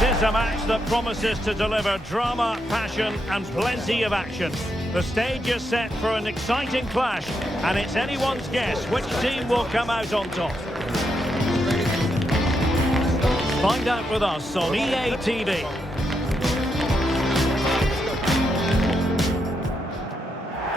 It is a match that promises to deliver drama, passion and plenty of action. The stage is set for an exciting clash, and it's anyone's guess which team will come out on top. Find out with us on EA TV.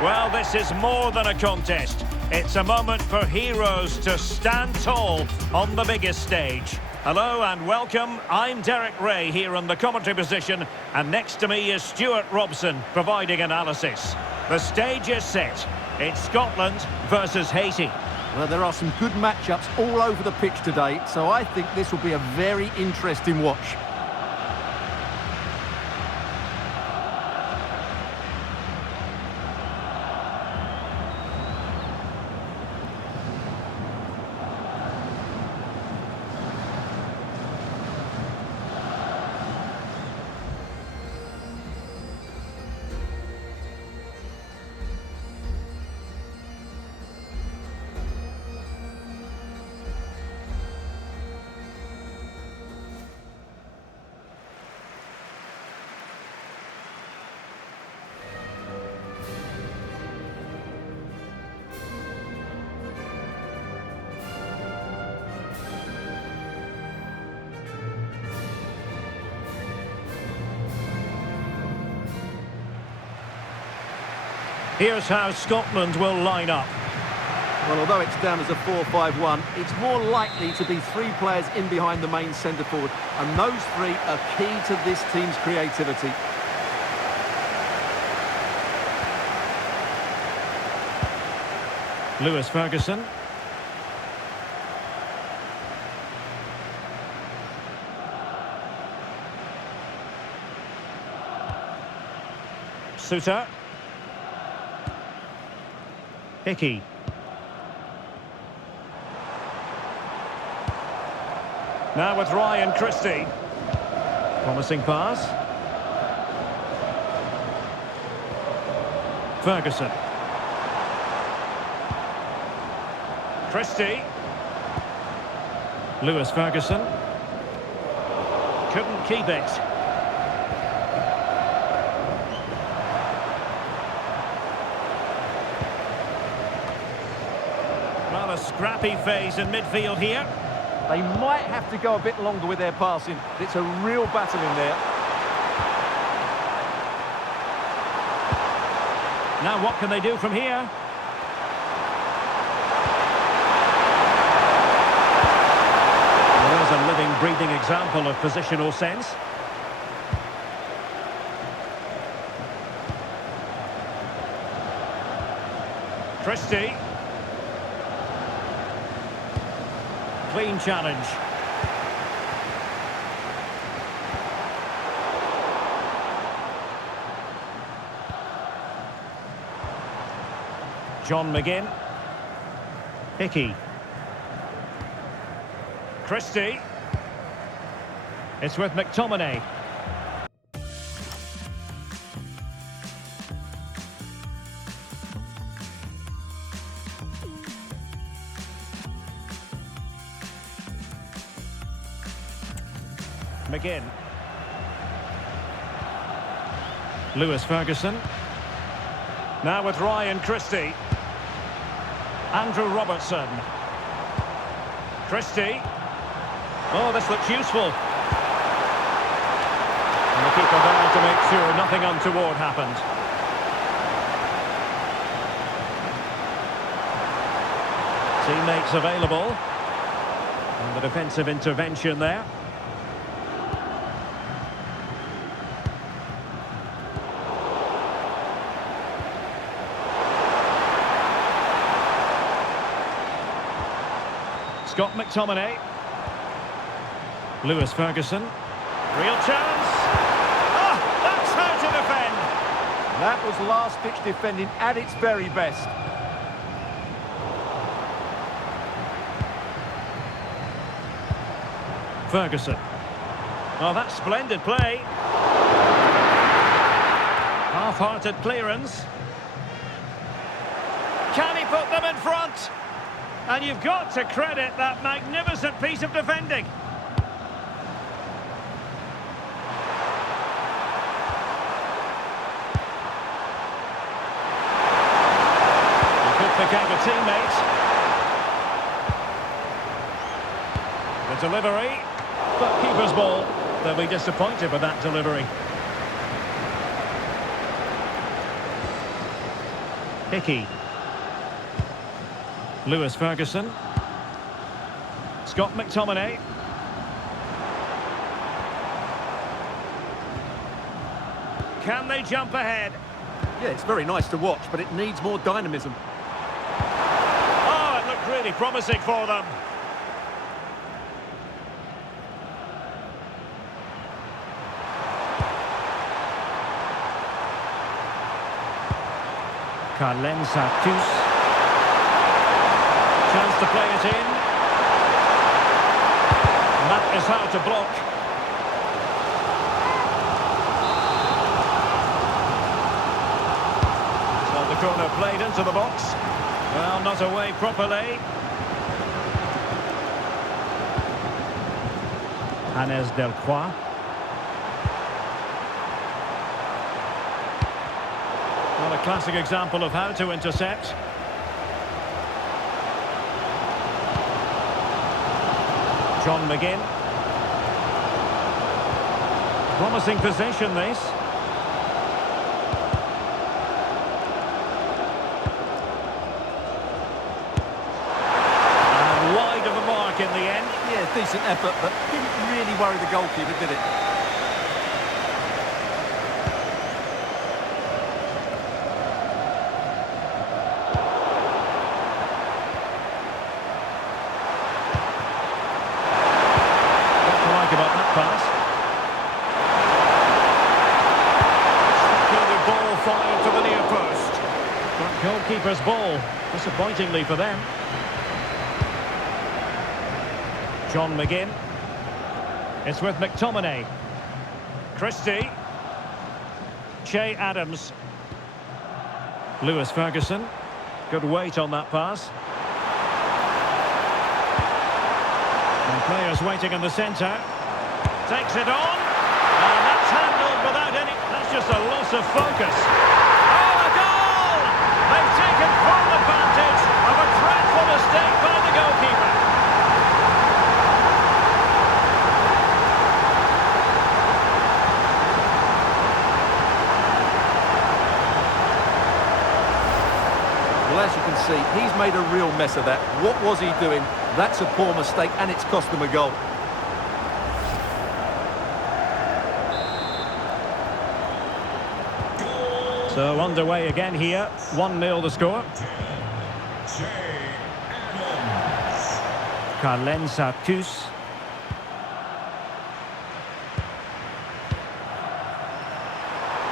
Well, this is more than a contest. It's a moment for heroes to stand tall on the biggest stage. Hello and welcome. I'm Derek Ray here in the commentary position, and next to me is Stuart Robson providing analysis. The stage is set. It's Scotland versus Haiti. Well, there are some good matchups all over the pitch today, so I think this will be a very interesting watch. Here's how Scotland will line up. Well, although it's down as a 4-5-1, it's more likely to be three players in behind the main centre forward, and those three are key to this team's creativity. Lewis Ferguson. Suter. Hickey. Now with Ryan Christie. Promising pass. Ferguson. Christie. Lewis Ferguson. Couldn't keep it. Rather scrappy phase in midfield here. They might have to go a bit longer with their passing. It's a real battle in there. Now what can they do from here? There's a living, breathing example of positional sense. Christie. Clean challenge. John McGinn. Hickey. Christie. It's with McTominay. McGinn. Lewis Ferguson. Now with Ryan Christie. Andrew Robertson. Christie. Oh, this looks useful. And the keeper there to make sure nothing untoward happened. Teammates available. And the defensive intervention there. Scott McTominay. Lewis Ferguson. Real chance. Ah, that's how to defend. That was last-ditch defending at its very best. Ferguson. Oh, that's splendid play. Half-hearted clearance. Can he put them in front? And you've got to credit that magnificent piece of defending. became a teammate. The delivery, but keeper's ball. They'll be disappointed with that delivery. Hickey. Lewis Ferguson. Scott McTominay. Can they jump ahead? Yeah, it's very nice to watch, but it needs more dynamism. Oh, it looked really promising for them. Sartus. Chance to play it in. And that is how to block. So the corner played into the box. Well, not away properly. Hannes Delcroix. Well, a classic example of how to intercept. John McGinn. Promising possession, this. And wide of the mark in the end. Yeah, decent effort, but didn't really worry the goalkeeper, did it? About that pass. The ball fired to the near post. But goalkeeper's ball, disappointingly for them. John McGinn. It's with McTominay. Christie. Che Adams. Lewis Ferguson. Good weight on that pass. And players waiting in the centre. Takes it on, and that's handled without any... That's just a loss of focus. Oh, a goal! They've taken full advantage of a dreadful mistake by the goalkeeper. Well, as you can see, he's made a real mess of that. What was he doing? That's a poor mistake, and it's cost them a goal. So underway again here, 1-0 the score. Sartus.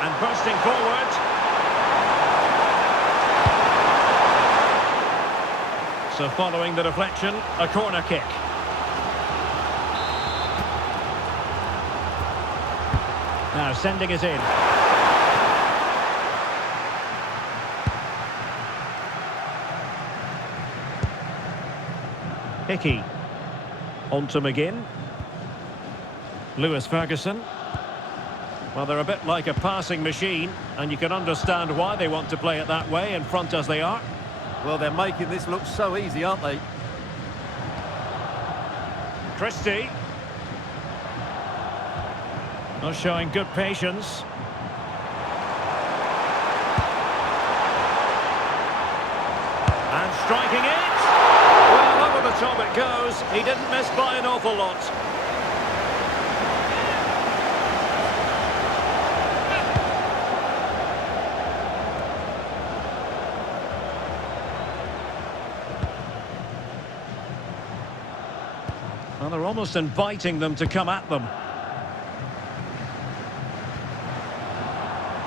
And bursting forward. So following the deflection, a corner kick. Now sending it in. Hickey. On to McGinn. Lewis Ferguson. Well, they're a bit like a passing machine, and you can understand why they want to play it that way, in front as they are. Well, they're making this look so easy, aren't they? Christie. Not showing good patience. And striking it. Well, over the top it goes. He didn't miss by an awful lot. Well, they're almost inviting them to come at them.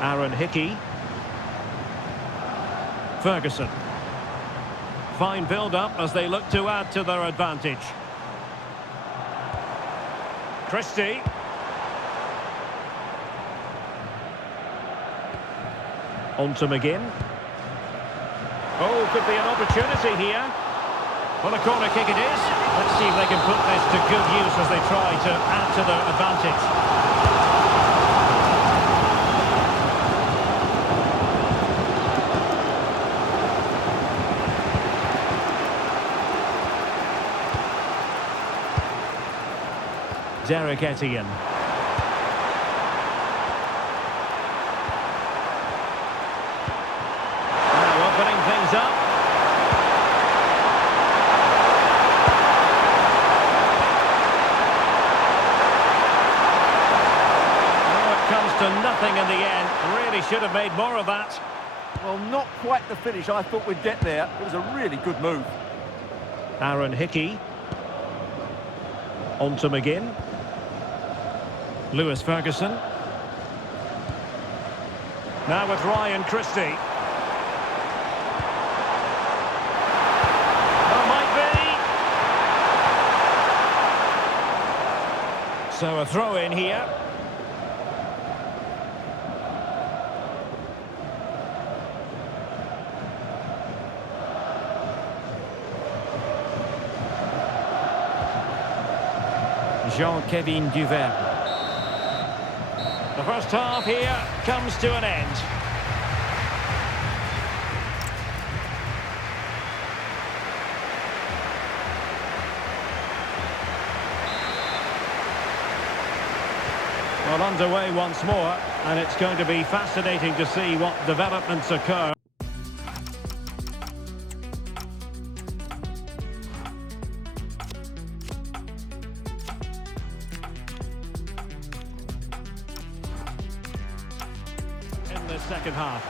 Aaron Hickey. Ferguson. Fine build-up as they look to add to their advantage. Christie. On to McGinn. Oh, could be an opportunity here. Well, a corner kick it is. Let's see if they can put this to good use as they try to add to their advantage. Derek Etienne. Now opening things up. Oh, it comes to nothing in the end. Really should have made more of that. Well, not quite the finish I thought we'd get there. It was a really good move. Aaron Hickey. On to McGinn. Lewis Ferguson. Now with Ryan Christie. Oh, might be. So a throw in here. Jean-Kevin Duvert. The first half here comes to an end. Well, underway once more, and it's going to be fascinating to see what developments occur. In the second half.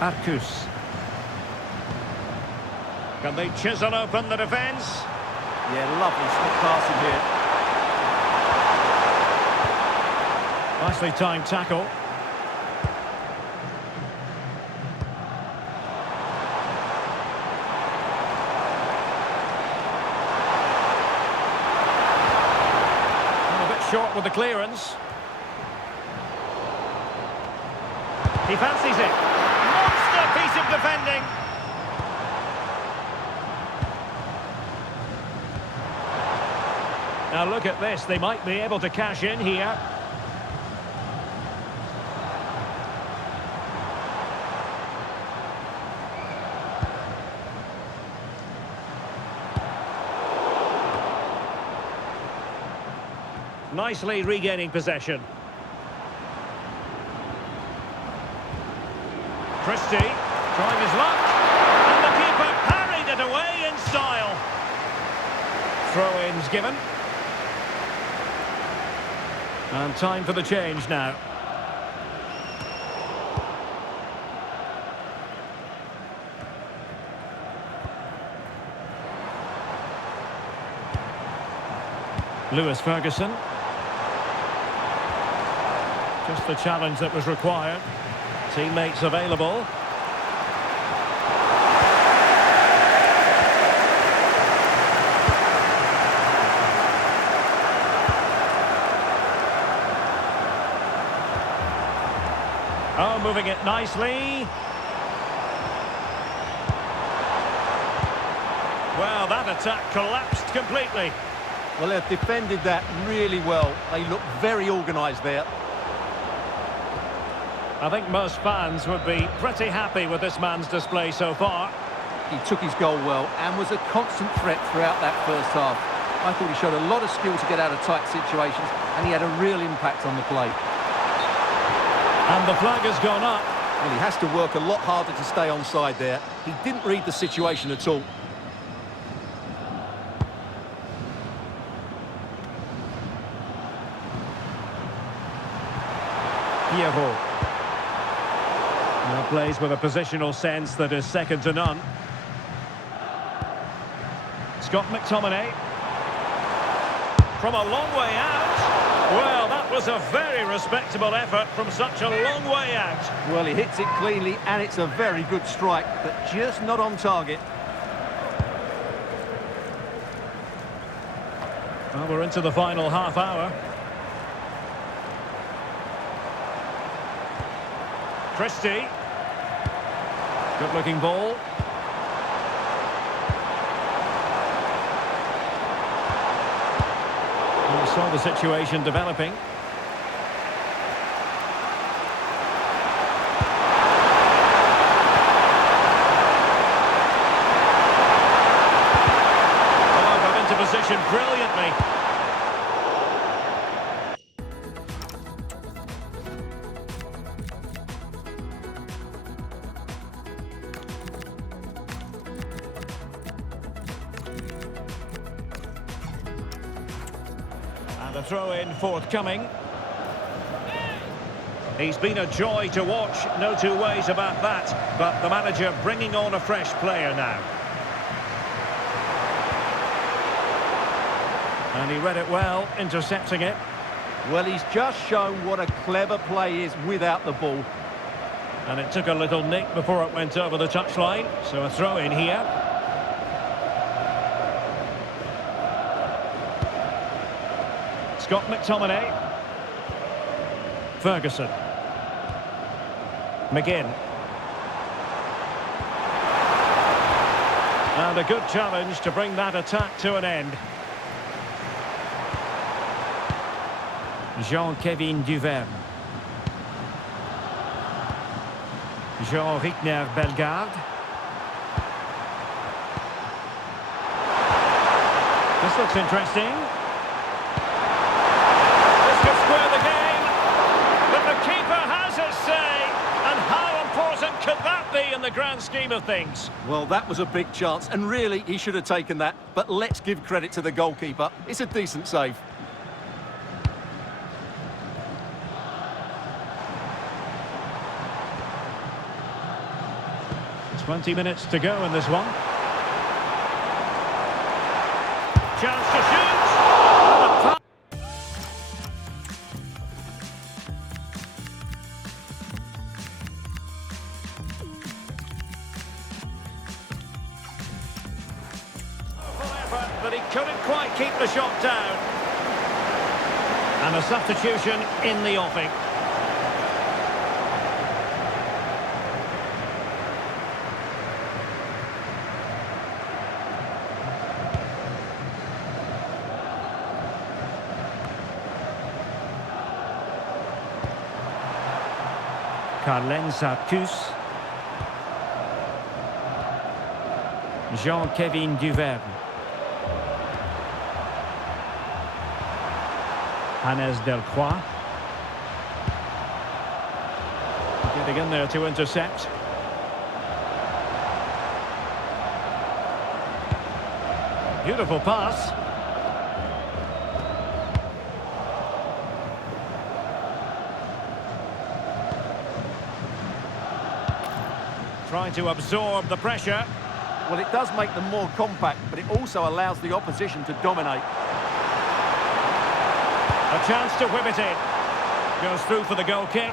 Arcus. Can they chisel open the defence? Yeah, lovely slip passing here. Nicely timed tackle. Short with the clearance. He fancies it. Monster piece of defending. Now look at this. They might be able to cash in here. Nicely regaining possession. Christie trying his luck. And the keeper parried it away in style. Throw-ins given. And time for the change now. Lewis Ferguson. Just the challenge that was required. Teammates available. Oh, moving it nicely. Well, that attack collapsed completely. Well, they've defended that really well. They look very organised there. I think most fans would be pretty happy with this man's display so far. He took his goal well and was a constant threat throughout that first half. I thought he showed a lot of skill to get out of tight situations, and he had a real impact on the play. And the flag has gone up. Well, he has to work a lot harder to stay onside there. He didn't read the situation at all. Pierrot. Now plays with a positional sense that is second to none. Scott McTominay. From a long way out. Well, that was a very respectable effort from such a long way out. Well, he hits it cleanly, and it's a very good strike, but just not on target. Well, we're into the final half hour. Christie. Good-looking ball. We saw the situation developing. The throw-in forthcoming. He's been a joy to watch, no two ways about that. But the manager bringing on a fresh player now. And he read it well, intercepting it. Well, he's just shown what a clever play is without the ball. And it took a little nick before it went over the touchline. So a throw-in here. Scott McTominay. Ferguson. McGinn. And a good challenge to bring that attack to an end. Jean-Kevin Duverne. Jean-Rickner Bellegarde. This looks interesting. This could square the game. But the keeper has his say. And how important could that be in the grand scheme of things? Well, that was a big chance, and really, he should have taken that. But let's give credit to the goalkeeper. It's a decent save. 20 minutes to go in this one. Chance to shoot! But he couldn't quite keep the shot down. And a substitution in the offing. Carlen Sarkus. Jean-Kevin Duverne. Hannes Delcroix. Getting in there to intercept. Beautiful pass. Trying to absorb the pressure. Well, it does make them more compact, but it also allows the opposition to dominate. A chance to whip it in. Goes through for the goal kick.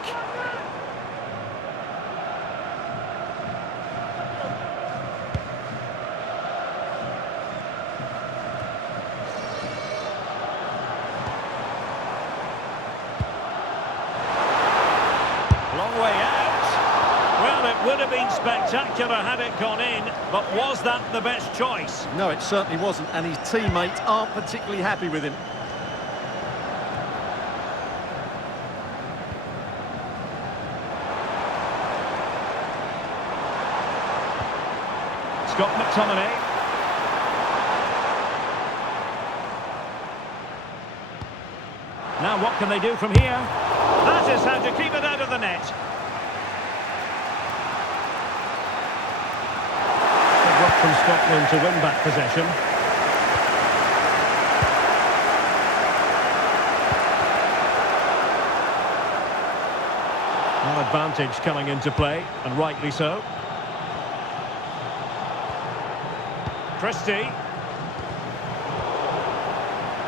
Long way out. Well, it would have been spectacular had it gone in, but was that the best choice? No, it certainly wasn't, and his teammates aren't particularly happy with him. Scott McTominay. Now what can they do from here? That is how to keep it out of the net. Good work from Scotland to win back possession. An advantage coming into play, and rightly so. Christie.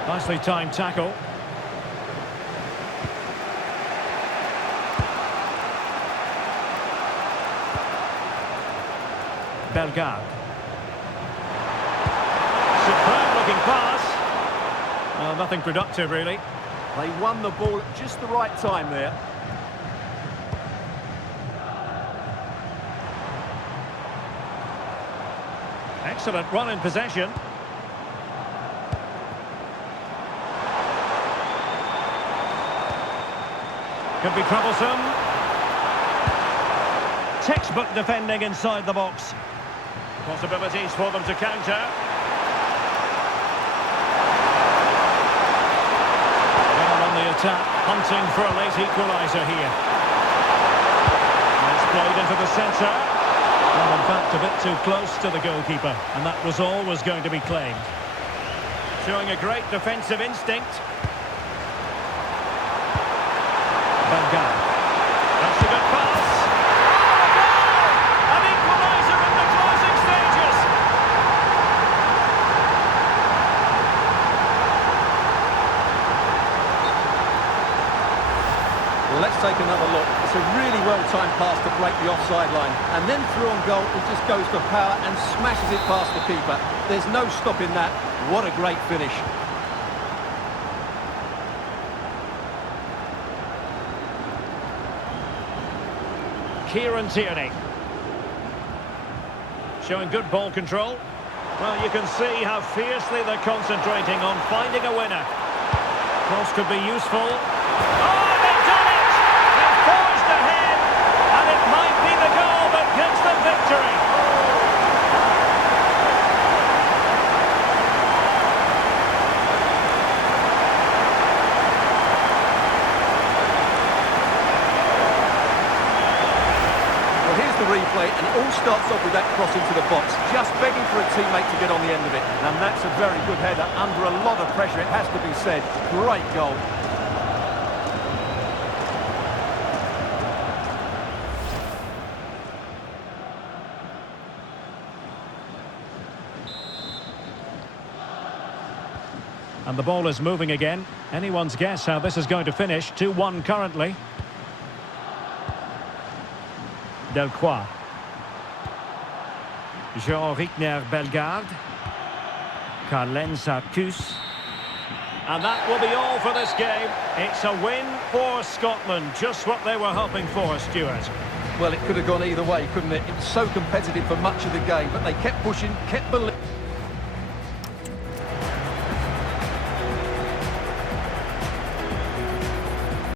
Nicely timed tackle. Bellegarde. Superb looking pass. Well, nothing productive really. They won the ball at just the right time there. Excellent run in possession. Could be troublesome. Textbook defending inside the box. Possibilities for them to counter. Well on the attack, hunting for a late equaliser here. It's played into the centre. Well, in fact, a bit too close to the goalkeeper, and that was always going to be claimed. Showing a great defensive instinct. Bellegarde. That's a good pass. Oh, a goal! An equaliser in the closing stages. Well, let's take another look. It's a really well-timed pass to break the offside line. And then through on goal, it just goes for power and smashes it past the keeper. There's no stopping that. What a great finish. Kieran Tierney. Showing good ball control. Well, you can see how fiercely they're concentrating on finding a winner. Cross could be useful. Oh, they've done it! They've forged ahead, and it might be the goal that gives them victory. Well, here's the replay, and it all starts off with that cross into the box, just begging for a teammate to get on the end of it. And that's a very good header, under a lot of pressure, it has to be said. Great goal. And the ball is moving again. Anyone's guess how this is going to finish. 2-1 currently. Delcroix. Jean-Rickner Bellegarde. Carlen Sarkus. And that will be all for this game. It's a win for Scotland. Just what they were hoping for, Stuart. Well, it could have gone either way, couldn't it? It was so competitive for much of the game, but they kept pushing, kept believing.